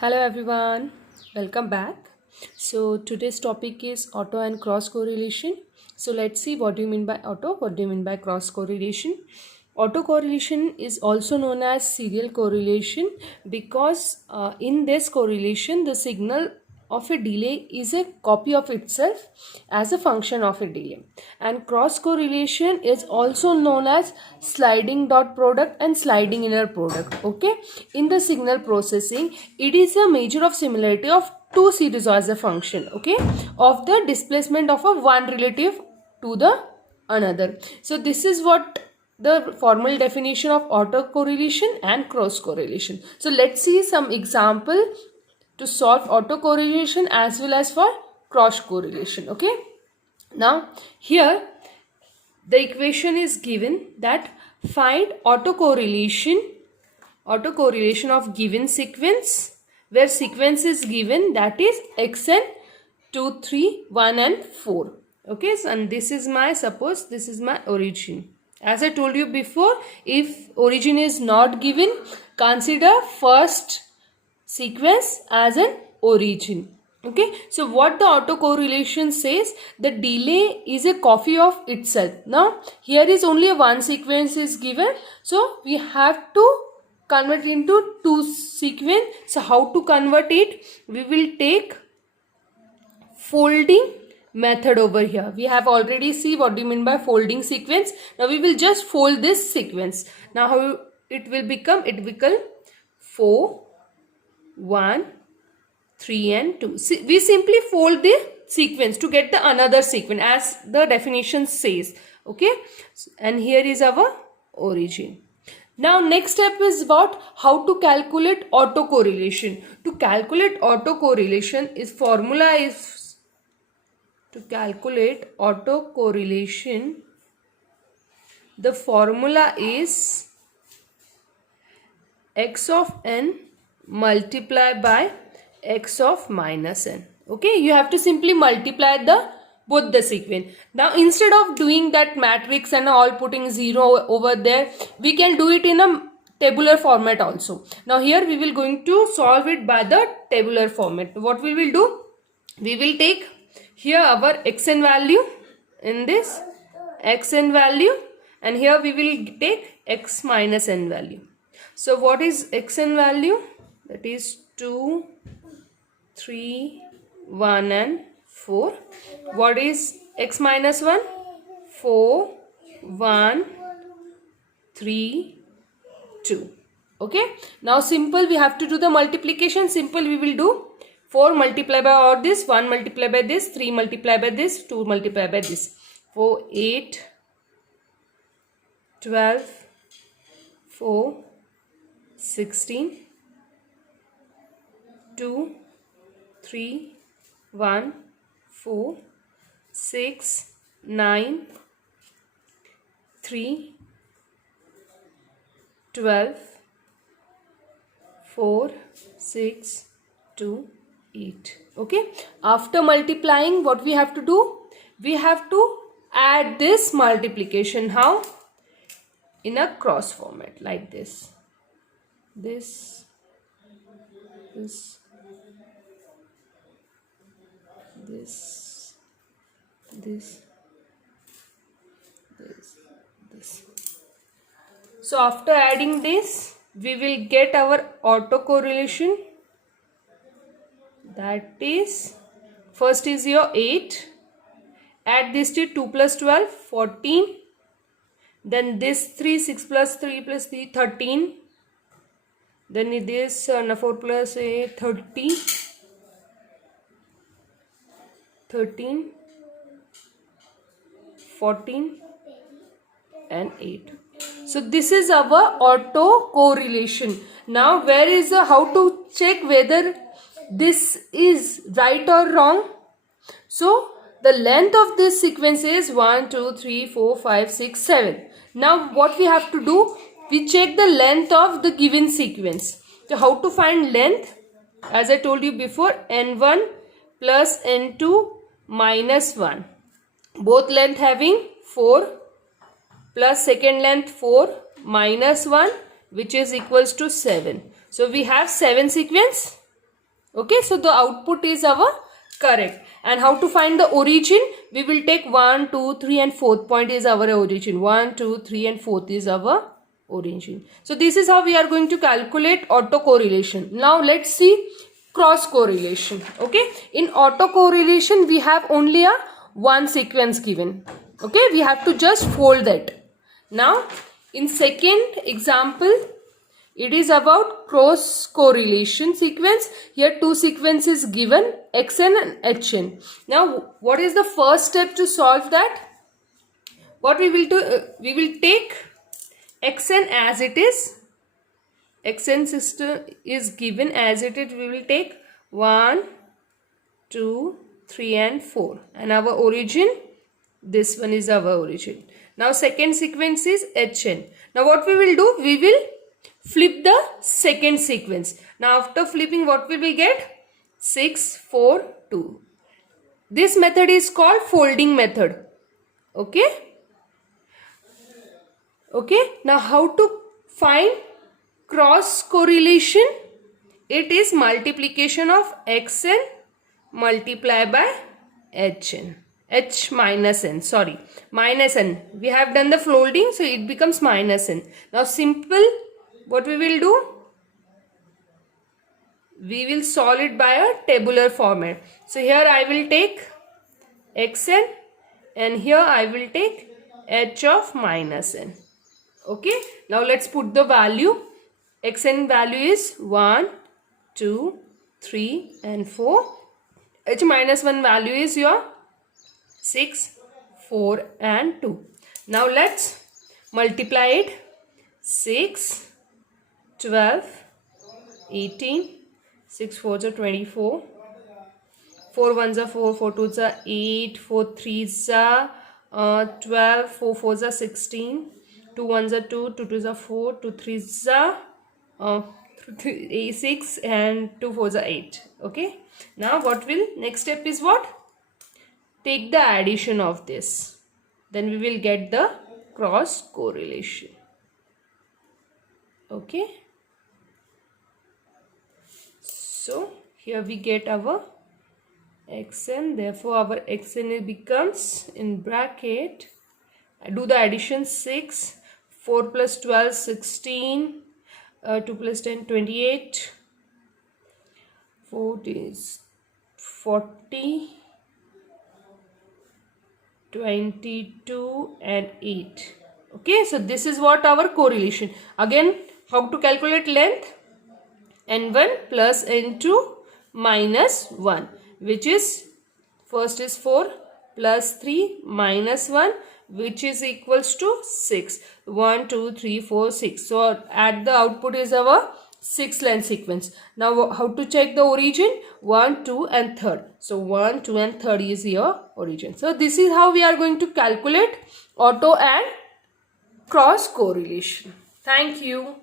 Hello everyone, welcome back. So today's topic is auto and cross correlation. So let's see what do you mean by auto, what do you mean by cross correlation. Auto correlation is also known as serial correlation because in this correlation the signal of a delay is a copy of itself as a function of a delay, and cross correlation is also known as sliding dot product and sliding inner product. Okay, in the signal processing it is a measure of similarity of two series as a function, okay, of the displacement of a one relative to the another. So this is what the formal definition of autocorrelation and cross correlation. So let's see some example to solve autocorrelation as well as for cross correlation. Okay, now here the equation is given that find autocorrelation of given sequence, where sequence is given, that is xn 2 3 1 and 4. Okay, so and this is my, suppose this is my origin. As I told you before, if origin is not given, consider first sequence as an origin. Okay, so what the autocorrelation says, the delay is a copy of itself. Now here is only one sequence is given, so we have to convert into two sequence. So how to convert it? We will take folding method over here. We have already see what do you mean by folding sequence. Now we will just fold this sequence. Now how it will become? It will become 4 1 3 and 2. We simply fold the sequence to get the another sequence as the definition says. Okay, and here is our origin. Now next step is about how to calculate autocorrelation. To calculate autocorrelation, is formula is to calculate autocorrelation. The formula is x of n multiplied by x of minus n. Okay, you have to simply multiply both the sequence. Now instead of doing that matrix and all putting 0 over there, we can do it in a tabular format also. Now here we will going to solve it by the tabular format. What we will do? We will take here our xn value in this xn value, and here we will take x minus n value. So what is xn value? That is 2 3 1 and 4. What is x minus 1? 4 1 3 2. Okay, now simple, we have to do the multiplication. Simple, we will do 4 multiplied by all this, 1 multiplied by this, 3 multiplied by this, 2 multiplied by this. 4 8 12 4 16 2 3 1 4 6 9 3 12 4 6 2 8. Okay, after multiplying, what we have to do? We have to add this multiplication. How? In a cross format, like this this this this this this this. So after adding this, we will get our autocorrelation. That is, first is your 8, add this to 2 plus 12 14, then this 3 6 plus 3 plus 3 13, then this 4 plus 8 30 13 14 and 8. So this is our autocorrelation. Now where is how to check whether this is right or wrong? So the length of this sequence is 1 2 3 4 5 6 7. Now what we have to do? We check the length of the given sequence. So how to find length? As I told you before, n1 plus n2 minus 1. Both length having 4 plus second length 4 minus 1, which is equals to 7. So we have 7 sequence. Okay, so the output is our correct. And how to find the origin? We will take 1, 2, 3 and 4th point is our origin. 1, 2, 3 and 4th is our origin. So this is how we are going to calculate autocorrelation. Now let's see cross correlation. Okay, in autocorrelation we have only a one sequence given. Okay, we have to just fold that. Now in second example, it is about cross correlation sequence. Here two sequences given, xn and hn. Now what is the first step to solve that? What we will do, we will take xn as it is. Xn system is given as it is. We will take 1, 2, 3 and 4. And our origin, this one is our origin. Now second sequence is hn. Now what we will do? We will flip the second sequence. Now after flipping, what will we get? 6, 4, 2. This method is called folding method. Okay. Okay. Now how to find cross correlation? It is multiplication of xn multiplied by hn. H minus n, sorry, minus n. We have done the folding, so it becomes minus n. Now simple, what we will do? We will solve it by a tabular format. So here I will take xn and here I will take h of minus n. Okay. Now let's put the value. Xn value is 1, 2, 3 and 4. H minus 1 value is your 6, 4 and 2. Now let's multiply it. 6, 12, 18, 6 4s are 24, 4 1s are 4, 4 2s are 8, 4 3s are 12, 4 4s are 16, 2 1s are 2, 2 2s are 4, 2 3s are 6 and 2 4s are 8. Okay. Now what will, next step is what? Take the addition of this. Then we will get the cross correlation. Okay. So here we get our xn. Therefore our xn becomes in bracket. I do the addition. 6, 4 plus 12, 16, 2 plus 10, 28, 4 is 40, 22 and 8. Okay, so this is what our correlation. Again, how to calculate length? n1 plus n2 minus 1, which is, first is 4 plus 3 minus 1, which is equals to 6. 1, 2, 3, 4, 6. So at the output is our 6 length sequence. Now how to check the origin? 1, 2 and 3rd. So 1, 2 and 3rd is your origin. So this is how we are going to calculate auto and cross correlation. Thank you.